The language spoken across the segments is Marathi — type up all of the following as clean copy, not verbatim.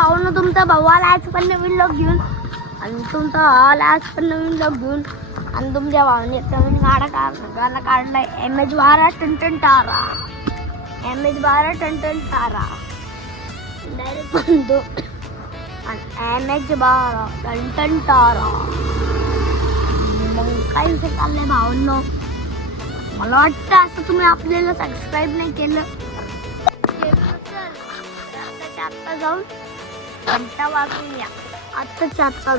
भाऊनं तुमचा भाऊ आला आज पण नवीन लोक घेऊन आणि तुमचा भाऊ आला आज पण नवीन लोक घेऊन आणि तुमच्या भावाने नवीन गाणं काढलाय MH12 टन तारा MH12 टन तारा डायरेक्ट म्हणतो आणि MH12 टन तारा. मग काय विषय चाललंय भावांनो, मला वाटतं असं तुम्ही आपल्याला सबस्क्राईब नाही केलं आत्ता जाऊन घंटा वाजून या. आत्ताच्या आत्ता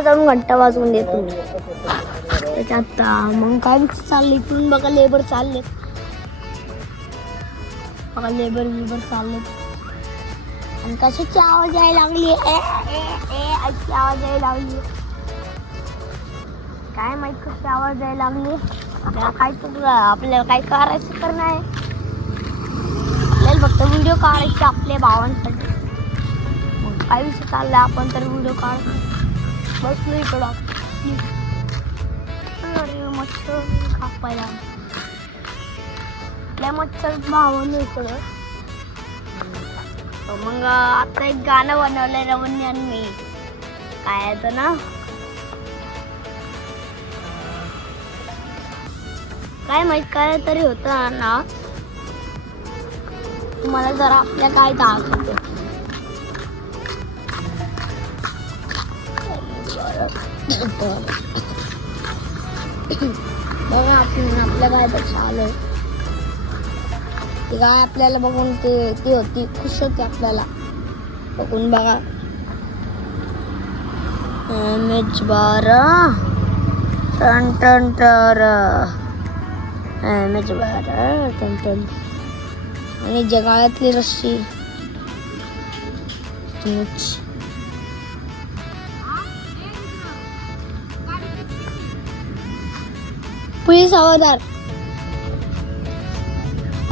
जाऊन घंटा वाजवून दे तुम्ही त्याच्या आत्ता. मग काय चालले इथून बघा लेबर चाललेत बघा लेबर चाललेत आणि कशाची आवाज यायला लागली अशी आवाज यायला लागली काय माहित कशी आवाज यायला लागली. आपल्याला काय करायचं तर नाही, आपल्याला फक्त व्हिडिओ काढायचे आपल्या भावांसाठी. मग काय विषय चाललाय आपण तर व्हिडिओ काढ बसलो इकडं. अरे मच्छर कापायला आपल्या मच्छर भावांनो इकडं. मग आता एक गाणं बनवलंय रवणी आणि मी, काय याचं ना काय माहित काय तरी होतं ना. तुम्हाला जरा आपल्या काय दाखवतो बघा आपल्या काय तर चालू आहे. ती गाय आपल्याला बघून ती होती खुश होती आपल्याला बघून. बघा MH12 टन तारा MH12 टन आणि जगाळ्यातली रस्सी पोलीस हवालदार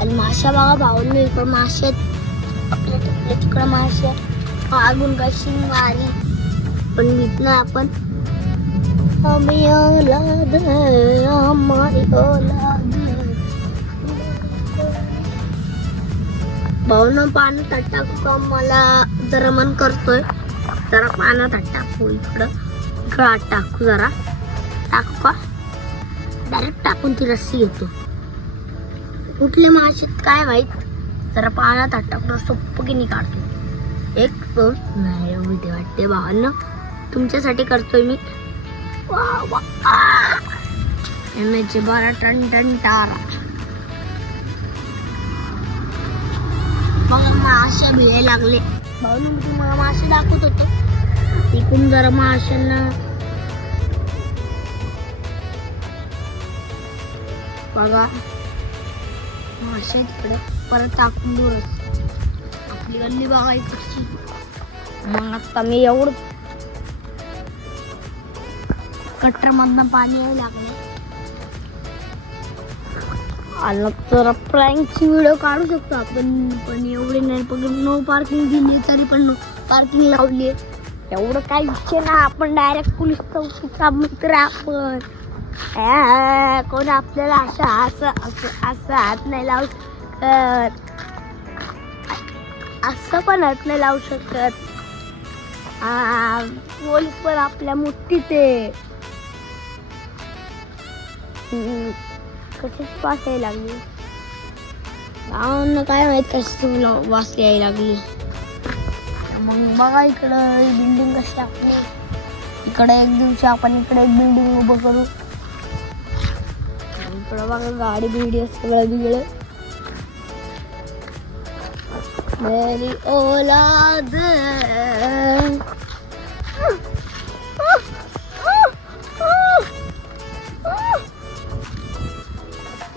आणि माशा बघा भाऊंनी इकडं मासे आपल्या तिकडं मासे मागून कशी मारी पण भीत नाही आपण. हमी औलाद हमारी औलाद भाऊनं पाण्यात टाकू का मला जरा मन करतोय. जरा पाण्यात टाकू इकडं आत टाकू जरा टाकू का डायरेक्ट टाकून ती रस्सी घेतो. कुठले मासे काय माहित जरा पाण्यात टाकून सोप्प की नाही काढतो. 1 2 नाही भीती वाटते भावांना तुमच्यासाठी करतोय मी. MH12 टन तारा. मग मासे भियायला लागले भाऊ मी तुम्हाला मासे दाखवत होतो. तिकून जरा माशांना बघा मासे तिकडे परत टाकून दूरच आपली गल्ली बघा इकडची. मग आता मी एवढं कट्टर मधनं पाणी यायला लागले आलं तर प्रँकची व्हिडिओ काढू शकतो आपण पण एवढे नाही. पण नो पार्किंग दिली तरी पण नो पार्किंग लावली एवढं काय विषय ना. आपण डायरेक्ट पोलीस चौकीचा मित्र आपण कोण आपल्याला असं हात नाही लावू शकत असं पण हात नाही लावू शकत. पोलीस पण आपल्या मुठीत आहे. कशाची वास यायला लागली गावांना काय माहित कशी वास यायला लागली. मग बघा इकडं बिल्डिंग कशी आपली इकडे एक दिवशी आपण इकडे एक बिल्डिंग उभं करू. इकडं बघा गाडी बिल्डिंग सगळं बिगडं मेरी औलाद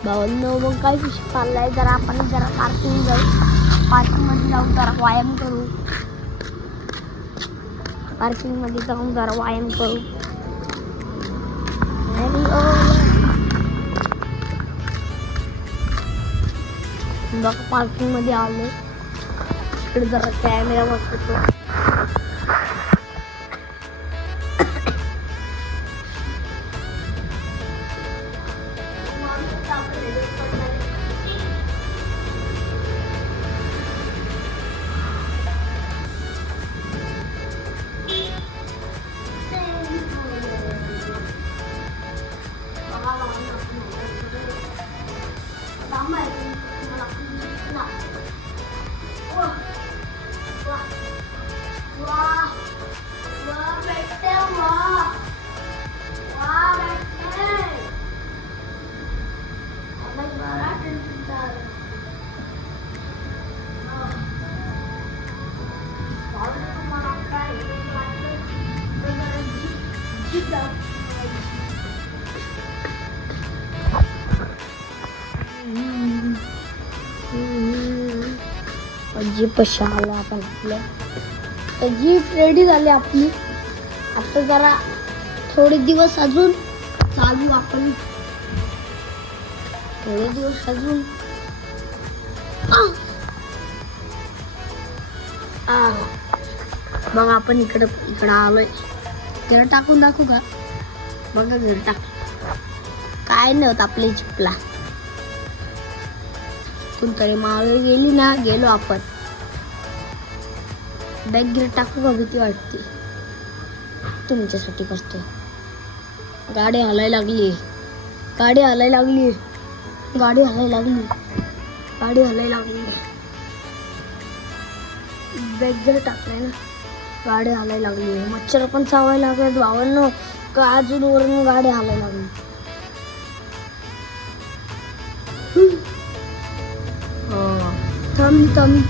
भावांनो. मग काय विषय चाललाय जरा आपण जरा पार्किंग मध्ये जाऊन जरा व्यायाम करू. पार्किंग मध्ये जाऊन जरा व्यायाम करू. बघा पार्किंग मध्ये आलो इकडे जरा कॅमेरा बसतो. जीप आला आपण आपल्या तर जीप रेडी झाली आपली. आता जरा थोडे दिवस अजून चालू आपण थोडे दिवस अजून मग आपण इकडं आलोय. घर टाकून दाखवू का? बघा घर टाक काय नाही होत आपल्या जीपला. कोणतरी मागे गेली ना गेलो आपण. बॅग गिर टाकू का? भीती वाटते. तुमच्यासाठी करतोय. गाडी हलायला लागली. गाडी हलायला लागली. गाडी हलायला लागली. गाडी हलायला लागली. बॅग गिर टाकलाय ना. गाडी हलायला लागली. मच्छर पण चावायला लागले भावांनो. अजून वरून गाडी हलायला लागली.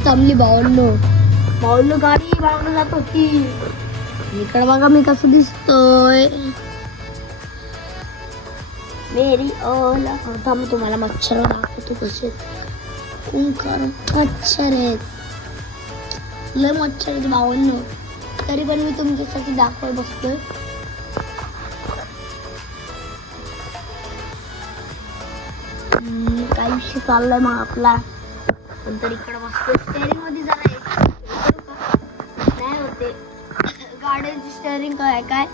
थांबली भावांनो गाडी मागून जात होती. इकडे बघा मी कसं दिसतोय. मेरी ओला थांब तुम्हाला मच्छर दाखवतो कसे मच्छर आहेत. लय मच्छर आहेत भावांनो. तरी पण मी तुमच्यासाठी दाखवाय बसतोय. काही विषय चाललाय मग आपला. नंतर इकडे बसतोय. स्टेअरिंग मध्ये जरा नाही होते. गाड्यांची स्टेअरिंग काय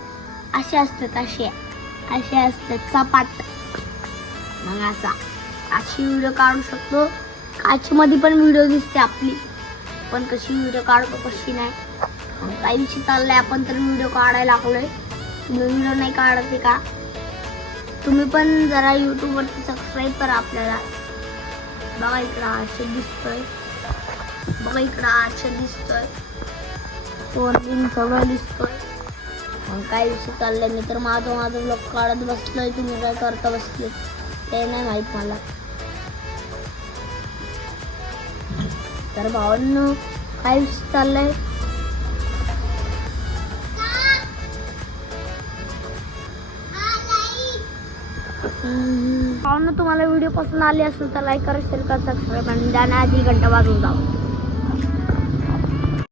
असे असतात. असे असतात सपाट. मग अशी व्हिडिओ काढू शकतो. काचीमध्ये पण व्हिडिओ दिसते आपली. पण कशी व्हिडिओ काढतो कशी नाही. काही विषय चाललाय आपण तर व्हिडिओ काढायला लागलोय. तुम्ही व्हिडिओ नाही काढते का? तुम्ही पण जरा यूट्यूबवरती सबस्क्राईब करा आपल्याला. बघा इकडं आरक्षण दिसतोय. बघा इकडं आरक्षण दिसतोय. फोन सगळं दिसतोय. मग काय विषय चाललंय. मी तर माझं ब्लॉग काढत बसलोय. तुम्ही काय करता बसले ते नाही माहित मला. तर भावांनो काय विषय चाललंय. भावांनो तुम्हाला व्हिडिओ पसंत आली असेल तर लाईक करा, शेअर करा, सबस्क्राईब आणि आधी घंटा वाजवून जाऊ.